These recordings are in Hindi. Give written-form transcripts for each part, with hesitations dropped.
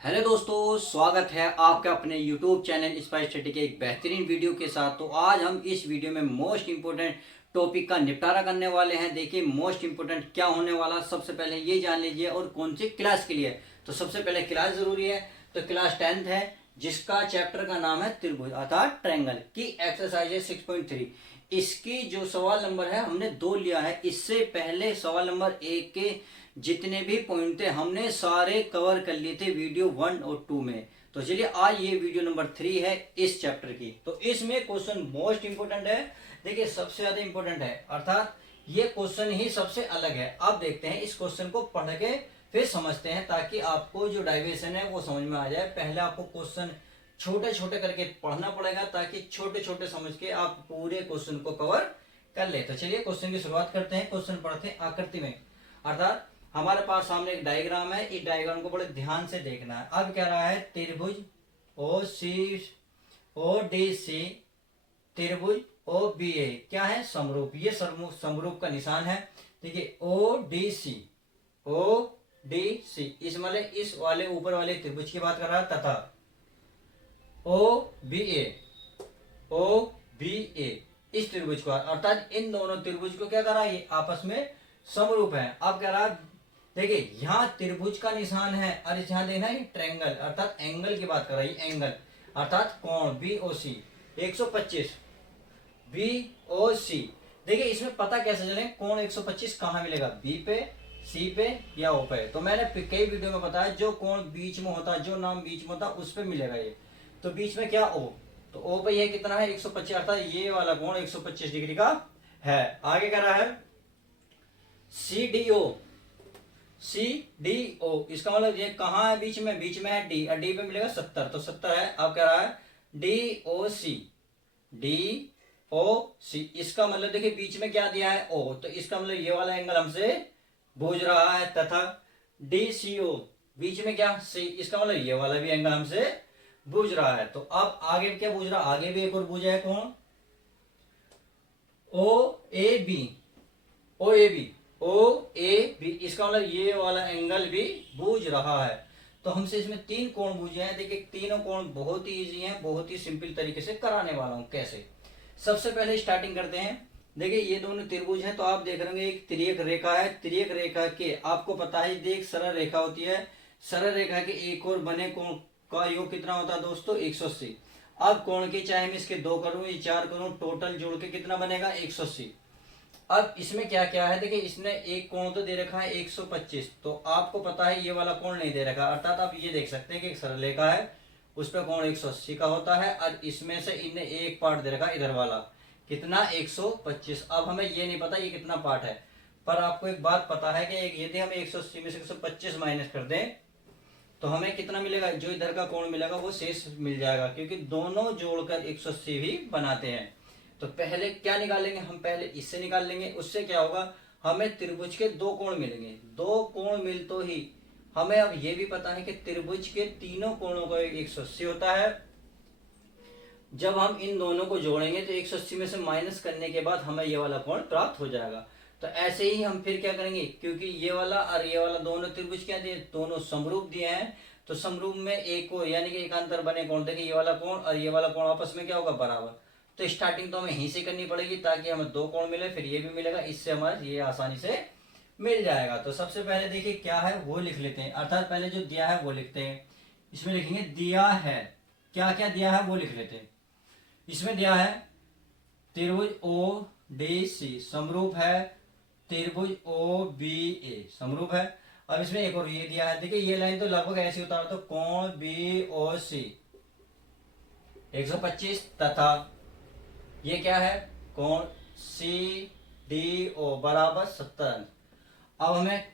हेलो दोस्तों, स्वागत है आपका अपने YouTube चैनल स्पाइस स्टडी के एक बेहतरीन वीडियो के साथ। तो आज हम इस वीडियो में मोस्ट इंपोर्टेंट टॉपिक का निपटारा करने वाले हैं। देखिए मोस्ट इंपोर्टेंट क्या होने वाला, सबसे पहले ये जान लीजिए और कौन सी क्लास के लिए। तो सबसे पहले क्लास जरूरी है, तो क्लास 10th है जिसका चैप्टर का नाम है त्रिभुज अर्थात ट्रायंगल की एक्सरसाइज है 6.3। इसकी जो सवाल नंबर है हमने 2 लिया है। इससे पहले सवाल नंबर 1 के जितने भी पॉइंट थे हमने सारे कवर कर लिए थे वीडियो 1 और 2 में। तो चलिए आज ये वीडियो नंबर 3 है इस चैप्टर की। तो इसमें क्वेश्चन मोस्ट इंपोर्टेंट है, देखिए सबसे ज्यादा इंपोर्टेंट है, अर्थात ये क्वेश्चन ही सबसे अलग है। अब देखते हैं इस क्वेश्चन को पढ़ के फिर समझते हैं, ताकि आपको जो डाइवेशन है वो समझ में आ जाए। पहले आपको क्वेश्चन छोटे छोटे करके पढ़ना पड़ेगा, ताकि छोटे छोटे समझ के आप पूरे क्वेश्चन को कवर कर ले। तो चलिए क्वेश्चन की शुरुआत करते हैं। क्वेश्चन पढ़ते हैं आकृति में, अर्थात हमारे पास सामने एक डायग्राम है। इस डायग्राम को बड़े ध्यान से देखना है। अब कह रहा है त्रिभुज ओ सी ओ डी सी त्रिभुज ओ बी ए क्या है, समरूप। ये समरूप का निशान है। देखिए ओ डी सी इस मतलब इस वाले ऊपर वाले त्रिभुज की बात कर रहा है, तथा ओ बी ए इस त्रिभुज को, अर्थात इन दोनों त्रिभुज को क्या कर रहा है, ये आपस में समरूप है। अब कह रहा है देखिए यहाँ त्रिभुज का निशान है और यहाँ देखना है ट्रायंगल, अर्थात एंगल की बात कर रही है। एंगल अर्थात कोण बी ओ सी 125 बी ओ सी। देखिए इसमें पता कैसे चले कोण 125 कहाँ मिलेगा, बी पे, सी पे या ओ पे। तो मैंने कई वीडियो में बताया जो कोण बीच में होता है, जो नाम बीच में होता है उस पे मिलेगा ये। तो बीच में क्या ओ, तो ओ पे ये कितना है 125, अर्थात ये वाला कोण 125 डिग्री का है। आगे कह रहा है सी डी ओ इसका मतलब ये कहाँ है, बीच में, बीच में है डी, और डी पे मिलेगा 70, तो 70 है। अब कह रहा है डी ओ सी इसका मतलब देखिए बीच में क्या दिया है ओ, तो इसका मतलब ये वाला एंगल हमसे बूझ रहा है। तथा डी सी ओ बीच में क्या सी, इसका मतलब ये वाला भी एंगल हमसे बूझ रहा है। तो अब आगे क्या बूझ रहा है, आगे भी एक और बूझा है कौन, ओ ए बी इसका मतलब ये वाला एंगल भी बूझ रहा है। तो हमसे इसमें 3 कोण बूझे हैं। देखिए तीनों कोण बहुत ही इजी हैं, बहुत ही सिंपल तरीके से कराने वाला हूं। कैसे, सबसे पहले स्टार्टिंग करते हैं। देखिए ये दोनों त्रिभुज हैं, तो आप देख रहे हैं एक तिर्यक रेखा है। तिर्यक रेखा के आपको पता है एक सरल रेखा होती है। सरल रेखा के एक और बने कोण का योग कितना होता है दोस्तों, 180। अब कोण की चाहे मैं इसके 2 करूं या 4 करूं, टोटल जोड़ के कितना बनेगा 180। अब इसमें क्या क्या है, देखिए इसने एक कोण तो दे रखा है 125, तो आपको पता है ये वाला कोण नहीं दे रखा, अर्थात आप ये देख सकते हैं कि एक सरल रेखा है उस पर कोण 180 का होता है, और इसमें से इनने एक पार्ट दे रखा इधर वाला कितना 125। अब हमें ये नहीं पता ये कितना पार्ट है, पर आपको एक बात पता है कि यदि हम 180 में से 125 माइनस कर दें तो हमें कितना मिलेगा, जो इधर का कोण मिलेगा वो शेष मिल जाएगा, क्योंकि दोनों जोड़कर 180 भी बनाते हैं। तो पहले क्या निकालेंगे हम, पहले इससे निकाल लेंगे। उससे क्या होगा, हमें त्रिभुज के 2 कोण मिलेंगे। 2 कोण मिल तो ही हमें अब ये भी पता है कि त्रिभुज के तीनों कोणों का 180 होता है। जब हम इन दोनों को जोड़ेंगे तो 180 में से माइनस करने के बाद हमें ये वाला कोण प्राप्त हो जाएगा। तो ऐसे ही हम फिर क्या करेंगे, क्योंकि ये वाला और ये वाला दोनों त्रिभुज क्या दिए, दोनों समरूप दिए हैं, तो समरूप में एक को यानी कि एकांतर बने कोण, देखिए ये वाला कोण और ये वाला कोण आपस में क्या होगा, बराबर। तो स्टार्टिंग तो हमें यहीं से करनी पड़ेगी ताकि हमें 2 कोण मिले, फिर ये भी मिलेगा, इससे हमारा ये आसानी से मिल जाएगा। तो सबसे पहले देखिए क्या है वो लिख लेते हैं, अर्थात पहले जो दिया है वो लिखते हैं। इसमें लिखेंगे दिया है, क्या क्या दिया है वो लिख लेते हैं। इसमें दिया है त्रिभुज ओ डी सी समरूप है, त्रिभुज ओ बी ए समरूप है। अब इसमें एक और ये दिया है, देखिए ये लाइन तो लगभग ऐसी उतार, तो कोण बी ओ सी 125 तथा ये क्या है कोण सी डी ओ बराबर 70। अब हमें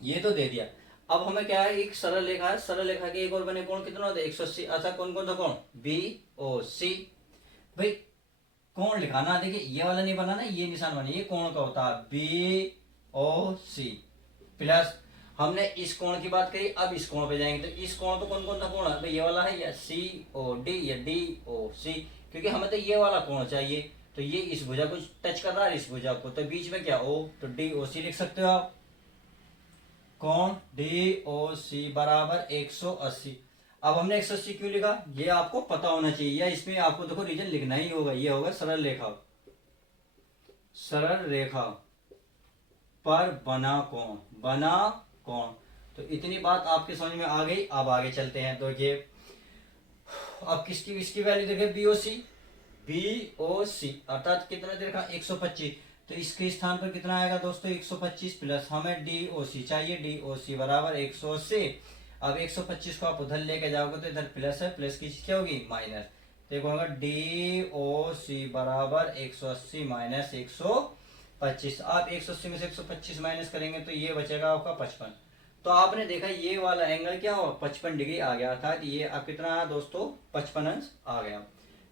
ये तो दे दिया। अब हमें क्या है, एक सरल रेखा है, सरल रेखा के एक और बने कोण कितना होता है 180, अच्छा कौन कौन था कोण बी ओ सी। भाई कोण लिखाना, देखिए ये वाला नहीं बनाना, ये निशान बना, ये कोण का होता है बी ओ सी प्लस हमने इस कोण की बात करी। अब इस कोण पे जाएंगे तो इस कोण पे कौन कौन सा कोण है, भाई ये वाला है या सी ओ डी या डी ओ सी, क्योंकि हमें तो ये वाला कोण चाहिए। तो ये इस भुजा को टच कर रहा है इस भुजा को, तो बीच में क्या ओ, तो डी ओ सी लिख सकते हो आप। कोण DOC बराबर 180। अब हमने 180 क्यों लिखा, ये आपको पता होना चाहिए, या इसमें आपको देखो रीजन लिखना ही होगा। ये होगा सरल रेखा, सरल रेखा पर बना कोण, बना कोण। तो इतनी बात आपके समझ में आ गई। अब आगे चलते हैं। तो ये अब किसकी इसकी वैल्यू देखिए, BOC अर्थात कितना दे रखा 125। तो इसके स्थान पर कितना आएगा दोस्तों 125 प्लस हमें DOC चाहिए, DOC बराबर 180। अब 125 को आप उधर लेके जाओगे तो इधर प्लस है, प्लस की क्या होगी माइनस। देखो होगा DOC बराबर 180 माइनस 125। आप 180 में से 125 माइनस करेंगे तो ये बचेगा आपका 55। तो आपने देखा ये वाला एंगल क्या हुआ 55 डिग्री आ गया, अर्थात ये अब कितना आया दोस्तों 55 अंश आ गया।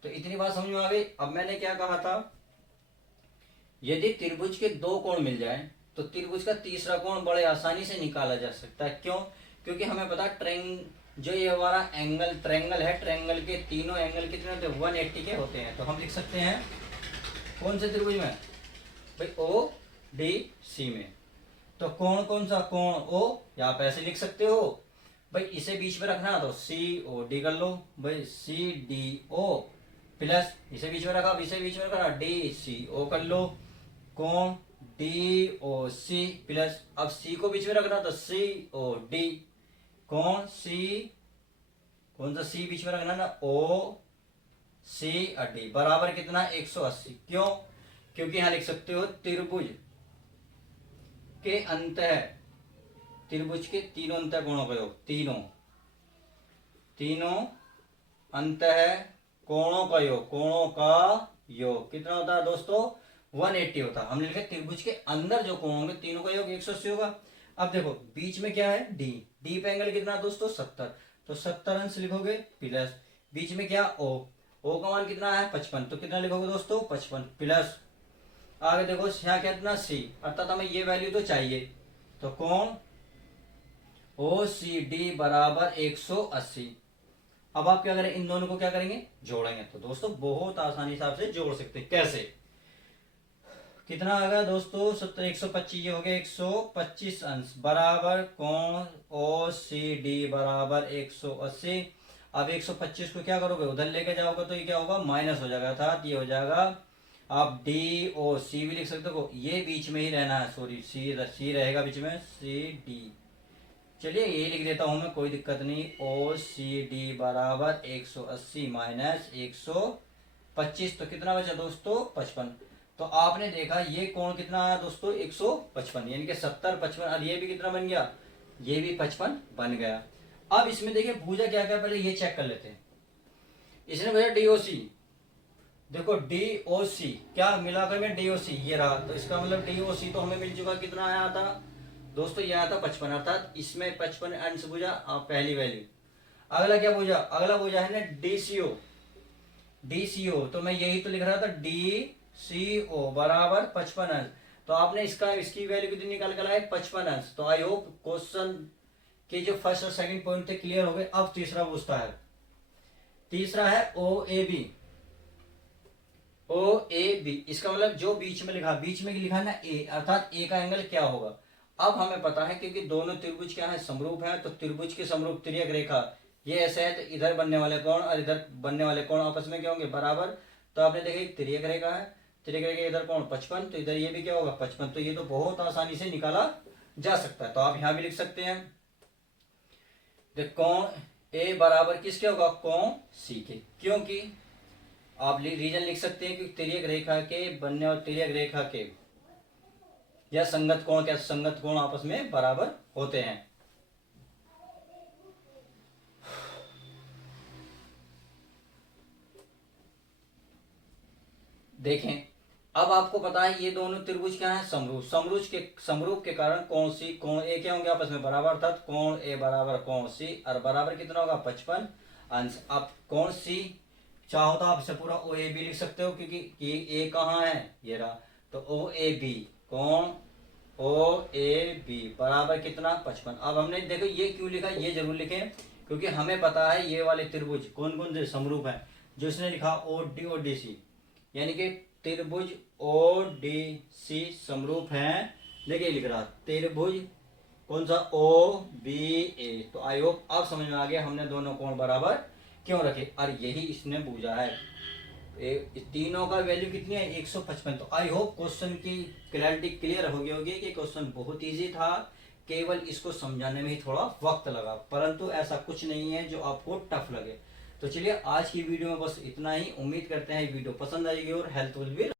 तो इतनी बात समझ में आ गई। अब मैंने क्या कहा था, यदि त्रिभुज के दो कोण मिल जाए तो त्रिभुज का तीसरा कोण बड़े आसानी से निकाला जा सकता है। क्यों, क्योंकि हमें पता जो ये हमारा एंगल ट्रायंगल है, ट्रायंगल के तीनों एंगल कितने होते हैं 180 के होते हैं। तो हम लिख सकते हैं कौन से त्रिभुज में भाई ODC में। तो कोण कौन सा, कोण O, या आप ऐसे लिख सकते हो भाई, इसे बीच में रखना तो COD कर लो भाई, CDO प्लस इसे बीच में रखा, इसे बीच में रखा DCO कर लो, कोण DOC प्लस अब C को बीच में रखना तो COD, कोण C, कौन सा C बीच में रखना ना OCD बराबर कितना 180। क्यों, क्योंकि यहां लिख सकते हो त्रिभुज के अंतः, त्रिभुज के तीनों अंतः कोणों का योग, तीनों अंतः कोणों का योग, कोणों का योग कितना होता है दोस्तों 180 होता है। हमने लिखा त्रिभुज के अंदर जो कोण होंगे तीनों का योग 180 होगा। अब देखो बीच में क्या है डी पे एंगल कितना दोस्तों 70, तो 70 अंश लिखोगे प्लस बीच में क्या O का मान कितना है 55, तो कितना लिखोगे दोस्तों 55 प्लस आगे देखो यहाँ कितना C, अर्थात हमें ये वैल्यू तो चाहिए। तो कोण OCD बराबर 180। अब आप क्या करें, इन दोनों को क्या करेंगे जोड़ेंगे। तो दोस्तों बहुत आसानी से आपसे जोड़ सकते हैं। कैसे, कितना आ गया दोस्तों 70 125 हो गया 125 अंश बराबर कोण OCD बराबर 180। अब 125 को क्या करोगे उधर लेके जाओगे तो ये क्या होगा माइनस हो जाएगा, अर्थात ये हो जाएगा आप DOC भी लिख सकते हो, ये बीच में ही रहना है, सॉरी C रहेगा बीच में CD। चलिए ये लिख देता हूं मैं, कोई दिक्कत नहीं। OCD बराबर 180 माइनस 125, तो कितना बचा दोस्तों 55। तो आपने देखा ये कोण कितना आया दोस्तों 155, यानी कि 70 55, और ये भी कितना बन गया, ये भी 55 बन गया। अब इसमें देखिए भुजा क्या क्या, पहले ये चेक कर लेते हैं। इसने भैया DOC, देखो DOC क्या मिलाकर में DOC ये रहा, तो इसका मतलब DOC तो हमें मिल चुका, कितना आया था दोस्तों ये आया था 55, अर्थात इसमें 55 अंश भुजा पहली वैल्यू। अगला क्या भुजा, अगला भुजा है ना DCO, तो मैं यही तो लिख रहा था DCO बराबर 55 अंश। तो आपने इसकी वैल्यू कितनी निकाल कर लाए 55 अंश। तो आई होप क्वेश्चन के जो फर्स्ट और सेकंड पॉइंट थे क्लियर हो गए। अब तीसरा पूछता है, तीसरा है OAB, इसका मतलब जो बीच में लिखा ना A, अर्थात A का एंगल क्या होगा। अब हमें पता है क्योंकि दोनों त्रिभुज क्या है समरूप है, तो त्रिभुज के समरूप तिर्यक रेखा ये ऐसे है, तो इधर बनने वाले कोण और इधर बनने वाले कोण आपस में क्या होंगे बराबर। तो आपने देखा तिर्यक रेखा है, तिर्यक रेखा इधर कोण 55, तो इधर ये भी क्या होगा 55, तो ये तो बहुत आसानी से निकाला जा सकता है। तो आप यहां भी लिख सकते हैं कोण A बराबर किसके होगा कोण C के, क्योंकि आप रीजन लिख सकते हैं कि तिर्यक रेखा के बनने और तिर्यक रेखा के या संगत कोण, क्या संगत कोण आपस में बराबर होते हैं। देखें अब आपको पता है ये दोनों त्रिभुज क्या है समरूप, समरूप के कारण कोण A क्या होंगे आपस में बराबर, अर्थात कोण A बराबर कोण C, और बराबर कितना होगा 55 अंश। अब कोण C चाहो तो आप इसे पूरा OAB लिख सकते हो, क्योंकि A कहाँ है ये रहा, तो OAB कोण OAB बराबर कितना 55। अब हमने देखो ये क्यों लिखा, ये जरूर लिखें क्योंकि हमें पता है ये वाले त्रिभुज कौन कौन से समरूप हैं। जो इसने लिखा OD और DC, यानी कि त्रिभुज ODC समरूप हैं। देखिए लिख रहा त्रिभुज कौन सा, ओ बी ए। तो आई होप आप समझ में आ गया हमने दोनों कोण बराबर क्यों रखे, और यही इसने पूछा है। तीनों का वैल्यू कितनी है, 155। तो आई होप क्वेश्चन की क्लैरिटी क्लियर हो गई होगी कि क्वेश्चन बहुत इजी था, केवल इसको समझाने में ही थोड़ा वक्त लगा, परंतु ऐसा कुछ नहीं है जो आपको टफ लगे। तो चलिए आज की वीडियो में बस इतना ही। उम्मीद करते हैं वीडियो पसंद आएगी और हेल्पफुल भी